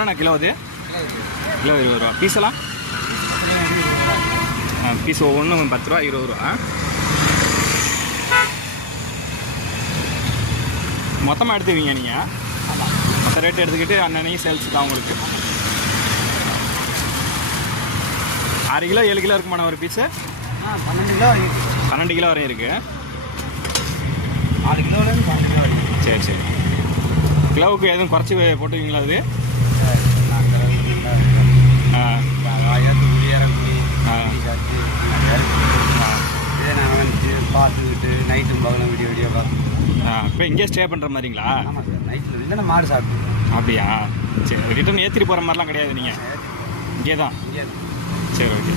எவ்வளோண்ணா கிலோ அது? கிலோ 20 ரூபா. பீஸெல்லாம் பீஸ் ஒவ்வொன்றும் 10 ரூபா 20 ரூபா. மொத்தமாக எடுத்துவீங்க நீங்கள்? மொத்த ரேட்டு எடுத்துக்கிட்டு அன்னன்னைக்கு சேல்ஸுக்கு அவங்களுக்கு 6 கிலோ 7 கிலோ இருக்குமாண்ணா ஒரு பீஸு? 12 கிலோ வரையும் இருக்குது. 6 கிலோலேருந்து 12 கிலோ வரைக்கும். சரி சரி. கிலோவுக்கு எதுவும் குறைச்சி போட்டுவீங்களா அது? பார்த்துக்கிட்டு நைட்டும் பகலும் வீடியோ பார்த்து. இப்போ இங்கே ஸ்டே பண்ணுற மாதிரிங்களா? ஆமாம் சார், நைட்டில் இல்லைன்னா மாடு சாப்பிட்டு. அப்படியா? சரி, ரிட்டர்ன் ஏற்றிட்டு போகிற மாதிரிலாம் கிடையாது நீங்கள்? இங்கே தான். சரி, ஓகே.